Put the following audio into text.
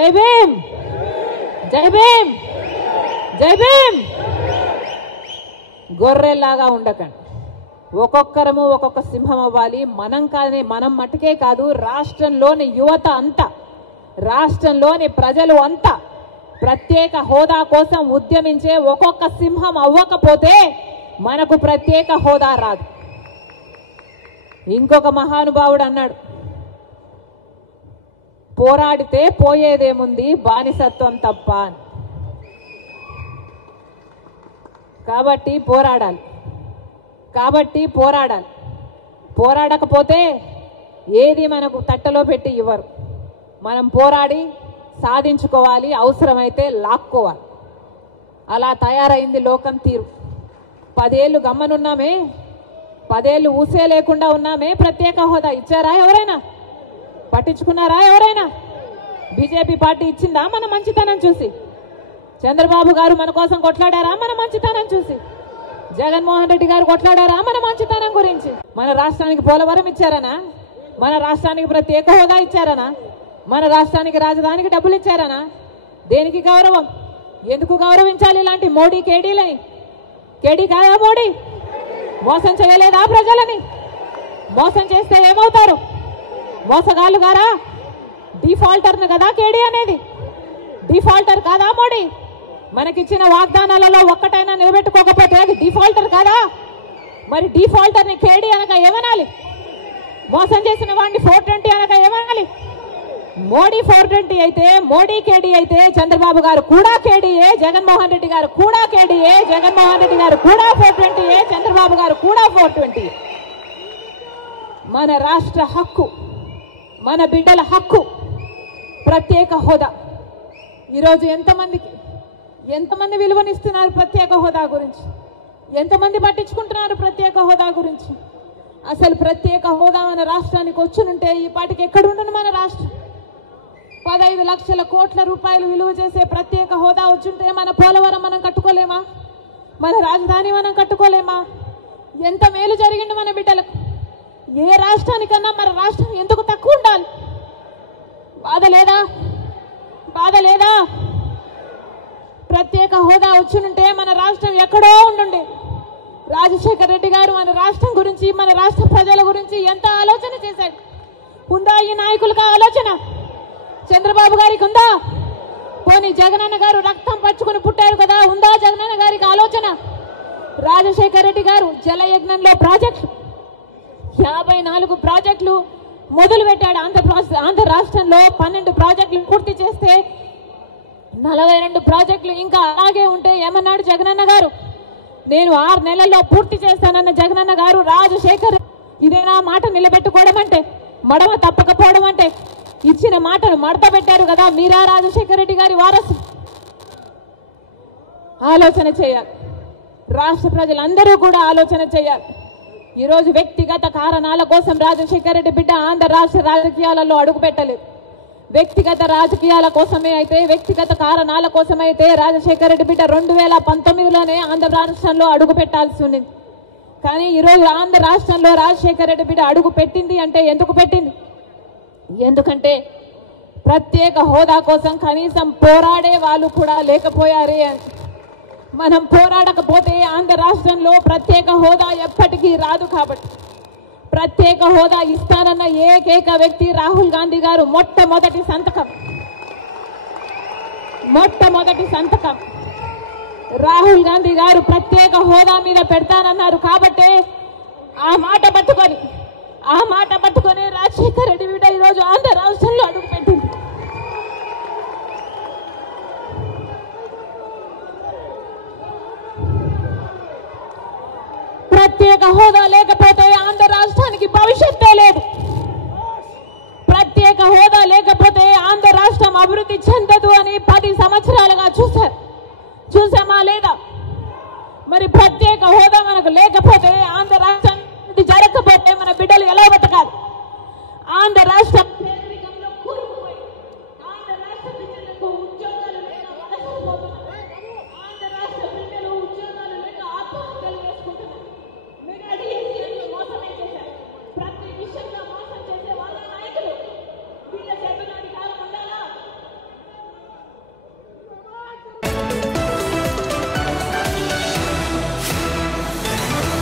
జై భీమ్, జై భీమ్, జై భీమ్. గొర్రెల్లాగా ఉండకండి. ఒక్కొక్కరము ఒక్కొక్క సింహం అవ్వాలి. మనం మటుకే కాదు, రాష్ట్రంలోని యువత అంతా, రాష్ట్రంలోని ప్రజలు అంతా ప్రత్యేక హోదా కోసం ఉద్యమించే ఒక్కొక్క సింహం అవ్వకపోతే మనకు ప్రత్యేక హోదా రాదు. ఇంకొక మహానుభావుడు అన్నాడు, పోరాడితే పోయేదేముంది బానిసత్వం తప్ప అని. కాబట్టి పోరాడాలి. పోరాడకపోతే ఏది మనకు తట్టలో పెట్టి ఇవ్వరు. మనం పోరాడి సాధించుకోవాలి, అవసరమైతే లాక్కోవాలి. అలా తయారైంది లోకం తీరు. 10 ఏళ్ళు గమ్మనున్నామే, 10 ఏళ్ళు ఊసే లేకుండా ఉన్నామే. ప్రత్యేక హోదా ఇచ్చారా ఎవరైనా? పట్టించుకున్నారా ఎవరైనా? బీజేపీ పార్టీ ఇచ్చిందా మన మంచితనం చూసి? చంద్రబాబు గారు మన కోసం కొట్లాడారా మన మంచితనం చూసి? జగన్మోహన్ రెడ్డి గారు కొట్లాడారా మన మంచితనం గురించి? మన రాష్ట్రానికి పోలవరం ఇచ్చారనా? మన రాష్ట్రానికి ప్రత్యేక హోదా ఇచ్చారనా? మన రాష్ట్రానికి రాజధానికి డబ్బులు ఇచ్చారనా? దేనికి గౌరవం? ఎందుకు గౌరవించాలి ఇలాంటి మోడీ కేడీలని? కేడీ కాదా మోడీ? మోసం చేయలేదా ప్రజలని? మోసం చేస్తే ఏమవుతారు? మోసగాళ్ళు గారా? డిఫాల్టర్ను కదా కేడీ అనేది. డిఫాల్టర్ కాదా మోడీ? మనకిచ్చిన వాగ్దానాలలో ఒక్కటైనా నిలబెట్టుకోకపోతే అది డిఫాల్టర్ కాదా? మరి డిఫాల్టర్ని కేడీ అనగా ఏమనాలి? మోసం చేసిన వాడిని 420 అనగా ఏమనాలి? మోడీ 420 అయితే, మోడీ కేడీ అయితే చంద్రబాబు గారు కూడా కేడీయే, జగన్మోహన్ రెడ్డి గారు కూడా కేడీయే, జగన్మోహన్ రెడ్డి గారు కూడా 420, చంద్రబాబు గారు కూడా 420. మన రాష్ట్ర హక్కు, మన బిడ్డల హక్కు ప్రత్యేక హోదా. ఈరోజు ఎంతమంది విలువనిస్తున్నారు ప్రత్యేక హోదా గురించి? ఎంతమంది పట్టించుకుంటున్నారు ప్రత్యేక హోదా గురించి? అసలు ప్రత్యేక హోదా మన రాష్ట్రానికి వచ్చునుంటే ఈ పాటికి ఎక్కడుండను మన రాష్ట్రం? 15 లక్షల కోట్ల రూపాయలు విలువ చేసే ప్రత్యేక హోదా వచ్చుంటే మన పోలవరం మనం కట్టుకోలేమా? మన రాజధాని మనం కట్టుకోలేమా? ఎంత మేలు జరిగింది మన బిడ్డలకు. ఏ రాష్ట్రానికన్నా మన రాష్ట్రం ఎందుకు తక్కువ ఉండాలి? బాధ లేదా? ప్రత్యేక హోదా వచ్చునుంటే మన రాష్ట్రం ఎక్కడో ఉండుండే. రాజశేఖర రెడ్డి గారు మన రాష్ట్రం గురించి, మన రాష్ట్ర ప్రజల గురించి ఎంత ఆలోచన చేశాడు. ఉందా ఈ నాయకులకు ఆలోచన? చంద్రబాబు గారికి ఉందా? పోనీ జగనన్న గారు రక్తం పచ్చుకుని పుట్టారు కదా, ఉందా జగనన్న గారికి ఆలోచన? రాజశేఖర రెడ్డి గారు జలయజ్ఞంలో ప్రాజెక్టులు 54 ప్రాజెక్టులు మొదలు పెట్టాడు. ఆంధ్ర రాష్ట్రంలో 12 ప్రాజెక్టులు పూర్తి చేస్తే 42 ప్రాజెక్టులు ఇంకా అలాగే ఉంటే ఏమన్నాడు జగనన్న గారు? నేను 6 నెలల్లో పూర్తి చేస్తానన్న జగనన్న గారు రాజశేఖర్ ఇదేనా మాట నిలబెట్టుకోవడం అంటే? మడమ తప్పకపోవడం అంటే? ఇచ్చిన మాటను మడత పెట్టారు కదా. మీరా రాజశేఖర రెడ్డి గారి వారసు? ఆలోచన చేయాలి. రాష్ట్ర ప్రజలందరూ కూడా ఆలోచన చేయాలి. ఈరోజు వ్యక్తిగత కారణాల కోసం రాజశేఖర రెడ్డి బిడ్డ ఆంధ్ర రాష్ట్ర రాజకీయాలలో అడుగు పెట్టలేదు. వ్యక్తిగత రాజకీయాల కోసమే అయితే, వ్యక్తిగత కారణాల కోసమైతే రాజశేఖర రెడ్డి బిడ్డ 2019లోనే ఆంధ్ర రాష్ట్రంలో అడుగు పెట్టాల్సి ఉంది. కానీ ఈరోజు ఆంధ్ర రాష్ట్రంలో రాజశేఖర రెడ్డి బిడ్డ అడుగు పెట్టింది అంటే ఎందుకు పెట్టింది? ఎందుకంటే ప్రత్యేక హోదా కోసం కనీసం పోరాడే వాళ్ళు కూడా లేకపోయారే అని. మనం పోరాడకపోతే ఆంధ్ర రాష్ట్రంలో ప్రత్యేక హోదా ఎప్పటికీ రాదు. కాబట్టి ప్రత్యేక హోదా ఇస్తానన్న ఏకైక వ్యక్తి రాహుల్ గాంధీ గారు. మొట్టమొదటి సంతకం రాహుల్ గాంధీ గారు ప్రత్యేక హోదా మీద పెడతానన్నారు. కాబట్టి ఆ మాట పట్టుకొని రాజశేఖర రెడ్డి బిడ్డ ఈరోజు ఆంధ్ర రాష్ట్రంలో అడుగుపెట్టింది. ప్రత్యేక హోదా లేకపోతే ఆంధ్ర రాష్ట్రానికి భవిష్యత్తే లేదు. ప్రత్యేక హోదా లేకపోతే ఆంధ్ర రాష్ట్రం అభివృద్ధి చెందదు అని 10 సంవత్సరాలుగా చూసామా లేదా? మరి ప్రత్యేక హోదా మనకు లేకపోతే, ఆంధ్ర రాష్ట్రం జరగకపోతే మన బిడ్డలు ఎలా బతకాలి? ఆంధ్ర రాష్ట్ర